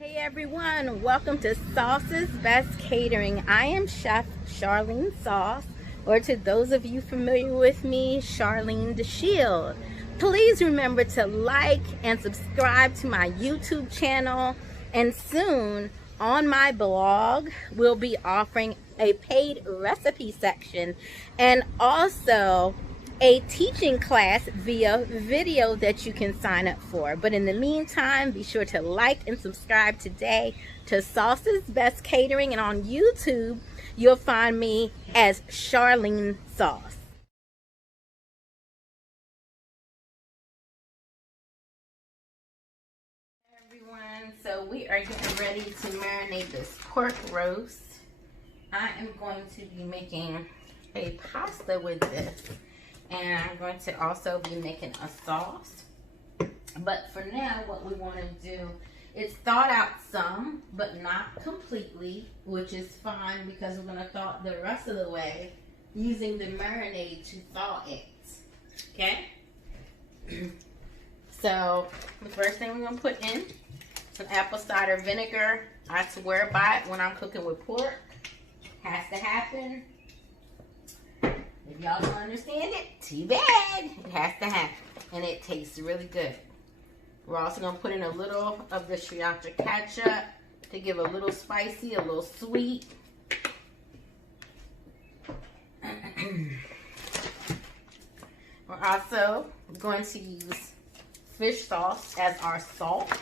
Hey everyone, welcome to Sauce's Best Catering. I am Chef Charlene Sauce, or to those of you familiar with me, Charlene the Shield. Please remember to like and subscribe to my YouTube channel, and soon on my blog we'll be offering a paid recipe section and also a teaching class via video that you can sign up for. But in the meantime, be sure to like and subscribe today to Sauce's Best Catering, and on YouTube you'll find me as Charlene Sauce. Hey everyone, so we are getting ready to marinate this pork roast. I am going to be making a pasta with this, and I'm going to also be making a sauce. But for now, what we want to do is thaw out some, but not completely, which is fine because we're going to thaw it the rest of the way using the marinade to thaw it. Okay? So the first thing we're going to put in some apple cider vinegar. I swear by it when I'm cooking with pork. Has to happen. If y'all don't understand it, too bad. It has to happen. And it tastes really good. We're also going to put in a little of the sriracha ketchup to give a little spicy, a little sweet. We're also going to use fish sauce as our salt.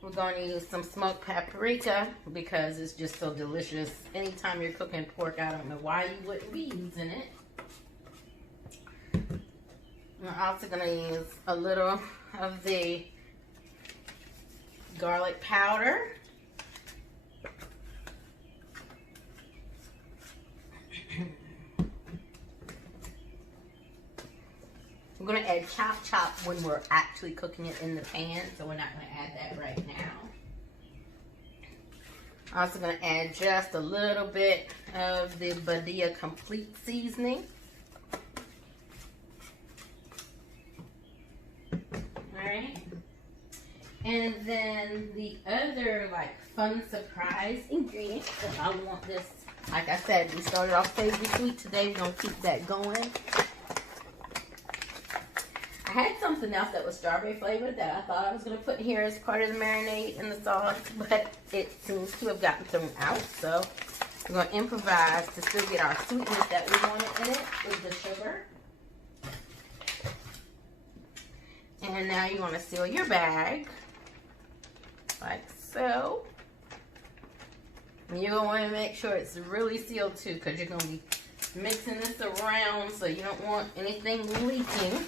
We're going to use some smoked paprika because it's just so delicious. Anytime you're cooking pork, I don't know why you wouldn't be using it. We're also going to use a little of the garlic powder. We're going to add chop when we're actually cooking it in the pan, so we're not going to add that right now. I'm also going to add just a little bit of the Badia Complete seasoning. Alright. And then the other fun surprise ingredient that I want this, like I said, we started off savory sweet today. We're going to keep that going. I had something else that was strawberry flavored that I thought I was going to put here as part of the marinade in the sauce, but it seems to have gotten thrown out, so we're going to improvise to still get our sweetness that we wanted in it with the sugar. And now you want to seal your bag, like so. And you're going to want to make sure it's really sealed too, because you're going to be mixing this around, so you don't want anything leaking.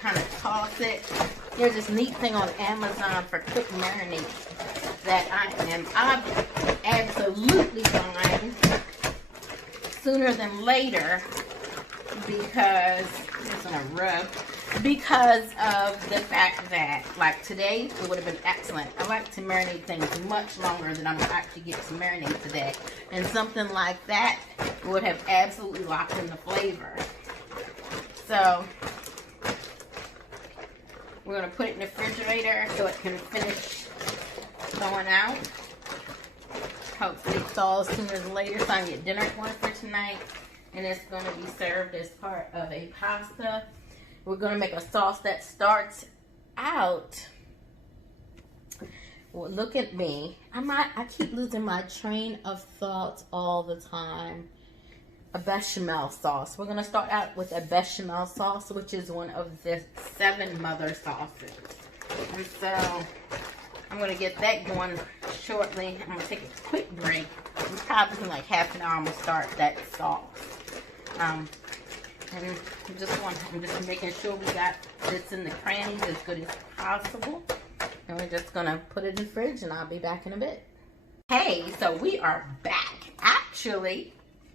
Kind of toss it. There's this neat thing on Amazon for quick marinade that I am absolutely buying sooner than later because it's gonna rub, because of the fact that today it would have been excellent. I like to marinate things much longer than I'm gonna actually get to marinate today, and something like that would have absolutely locked in the flavor. So we're going to put it in the refrigerator so it can finish thawing out. Hopefully it thaws sooner than later so I can get dinner going for tonight. And it's going to be served as part of a pasta. We're going to make a sauce that starts out. Well, look at me. I keep losing my train of thought all the time. A bechamel sauce. We're going to start out with a bechamel sauce, which is one of the 7 mother sauces. And so I'm going to get that going shortly. I'm going to take a quick break. And probably in half an hour I'm going to start that sauce. And I'm just making sure we got this in the crannies as good as possible. And we're just going to put it in the fridge, and I'll be back in a bit. Hey, so we are back. Actually,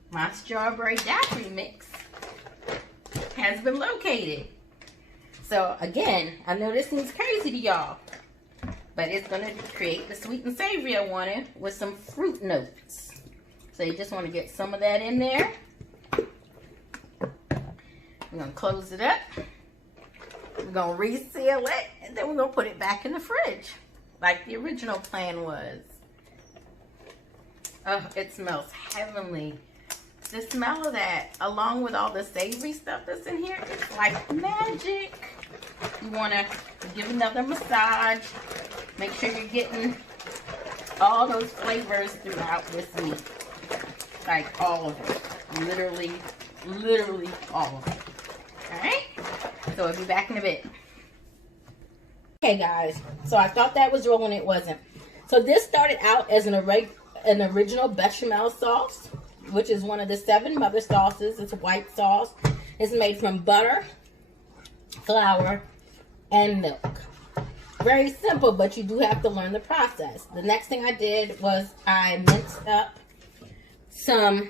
my Strawberry Daquiri mix has been located. So again, I know this seems crazy to y'all, but it's going to create the sweet and savory I wanted with some fruit notes. So you just want to get some of that in there. We're going to close it up. We're going to reseal it, and then we're going to put it back in the fridge like the original plan was. Oh, it smells heavenly. The smell of that, along with all the savory stuff that's in here, it's like magic. You want to give another massage. Make sure you're getting all those flavors throughout this meat. Like all of it. Literally all of it. Alright? So I'll be back in a bit. Okay guys, so I thought that was raw and it wasn't. So this started out as an original bechamel sauce, which is one of the 7 mother sauces. It's a white sauce. It's made from butter, flour, and milk. Very simple, but you do have to learn the process. The next thing I did was I minced up some.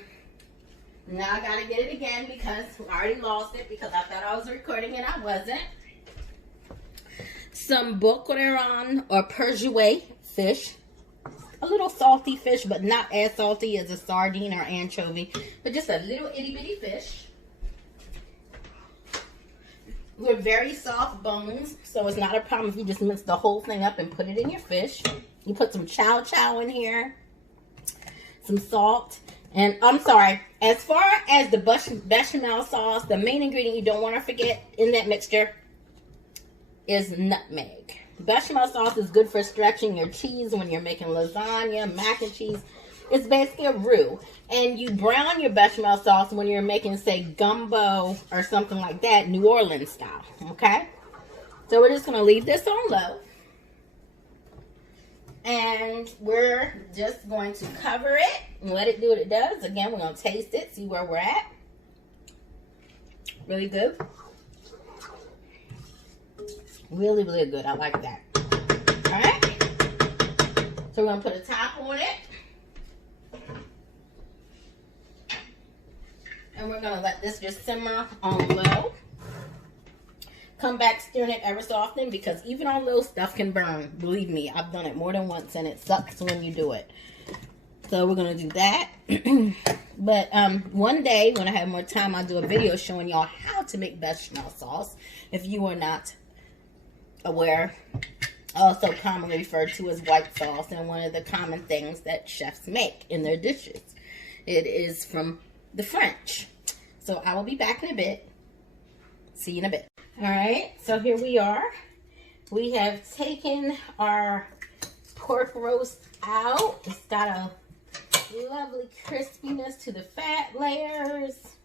Now I gotta get it again because I already lost it because I thought I was recording and I wasn't. Some bouqueron or Perjerry fish. A little salty fish, but not as salty as a sardine or anchovy, but just a little itty bitty fish. With very soft bones, so it's not a problem if you just mix the whole thing up and put it in your fish. You put some chow chow in here, some salt, and I'm sorry, as far as the bechamel sauce, the main ingredient you don't want to forget in that mixture is nutmeg. Bechamel sauce is good for stretching your cheese when you're making lasagna, mac and cheese. It's basically a roux. And you brown your bechamel sauce when you're making, say, gumbo or something like that, New Orleans style. Okay? So we're just going to leave this on low. And we're just going to cover it and let it do what it does. Again, we're going to taste it, see where we're at. Really good. Really good. I like that. Alright. So we're going to put a top on it. And we're going to let this just simmer on low. Come back stirring it ever so often because even on low, stuff can burn. Believe me, I've done it more than once and it sucks when you do it. So we're going to do that. But one day when I have more time, I'll do a video showing y'all how to make bechamel sauce. If you are not aware, also commonly referred to as white sauce, and one of the common things that chefs make in their dishes. It is from the French. So I will be back in a bit. See you in a bit. Alright, so here we are. We have taken our pork roast out. It's got a lovely crispiness to the fat layers.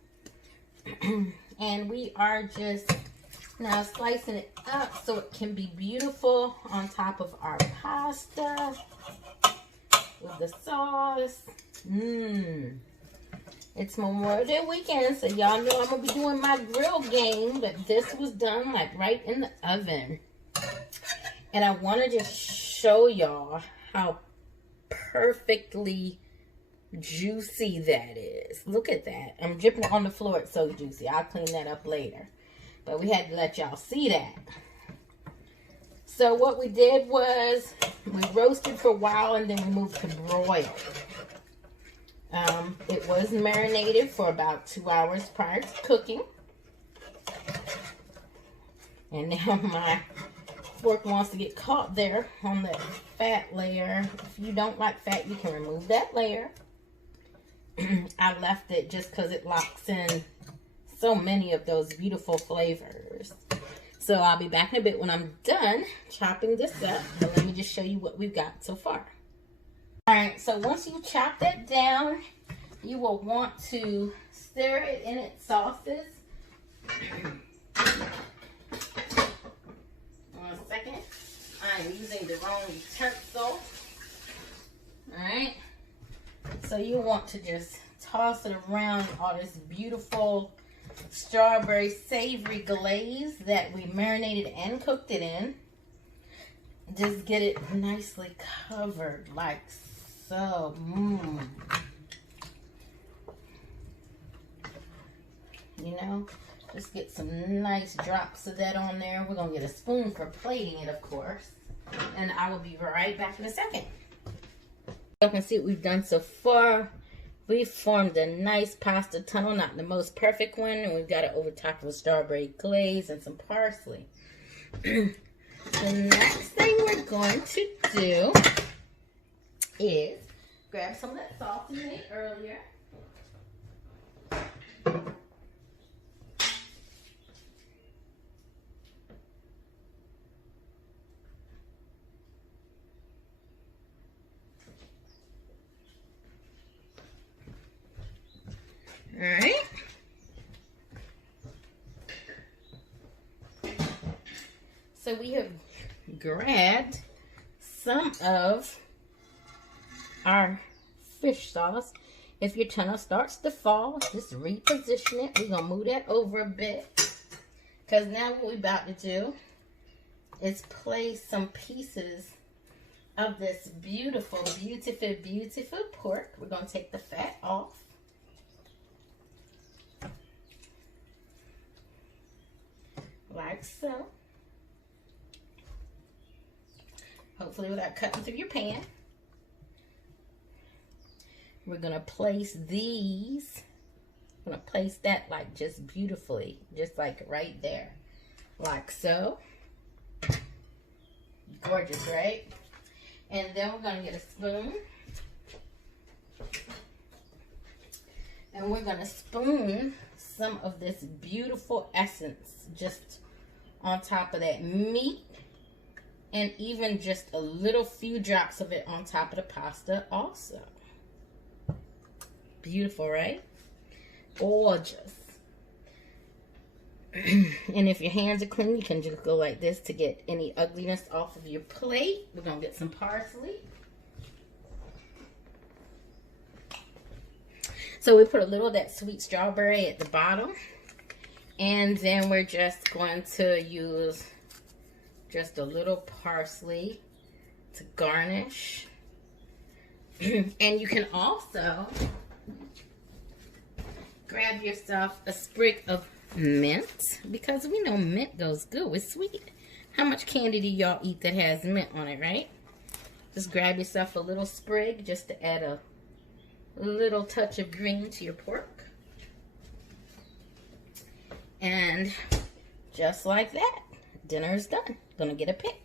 And we are just now slicing it up so it can be beautiful on top of our pasta with the sauce. It's Memorial Day weekend, so y'all know I'm going to be doing my grill game, but this was done like right in the oven. And I want to just show y'all how perfectly juicy that is. Look at that. I'm dripping it on the floor. It's so juicy. I'll clean that up later. But we had to let y'all see that. So what we did was we roasted for a while and then we moved to broil. It was marinated for about 2 hours prior to cooking. And now my fork wants to get caught there on the fat layer. If you don't like fat, you can remove that layer. I left it just because it locks in so many of those beautiful flavors. So I'll be back in a bit when I'm done chopping this up. But let me just show you what we've got so far. Alright, so once you chop that down, you will want to stir it in its sauces. 1 second. I'm using the wrong utensil. Alright. So you want to just toss it around all this beautiful strawberry savory glaze that we marinated and cooked it in. Just get it nicely covered like so. You know, just get some nice drops of that on there. We're going to get a spoon for plating it, of course. And I will be right back in a second. You can see what we've done so far. We formed a nice pasta tunnel, not the most perfect one, and we've got it over top of a strawberry glaze and some parsley. The next thing we're going to do is grab some of that sauce we made earlier. All right. So we have grabbed some of our fish sauce. If your tunnel starts to fall, just reposition it. We're going to move that over a bit. Because now what we're about to do is place some pieces of this beautiful, beautiful, beautiful pork. We're going to take the fat off. Like so. Hopefully without cutting through your pan. We're going to place these. I'm going to place that like just beautifully. Just like right there. Like so. Gorgeous, right? And then we're going to get a spoon. And we're going to spoon some of this beautiful essence just on top of that meat. And even just a little few drops of it on top of the pasta also. Beautiful, right? Gorgeous. And if your hands are clean, you can just go like this to get any ugliness off of your plate. We're going to get some parsley. So we put a little of that sweet strawberry at the bottom. And then we're just going to use just a little parsley to garnish. And you can also grab yourself a sprig of mint, because we know mint goes good with sweet. How much candy do y'all eat that has mint on it, right? Just grab yourself a little sprig just to add a little touch of green to your pork. And just like that, dinner is done. Gonna get a pic.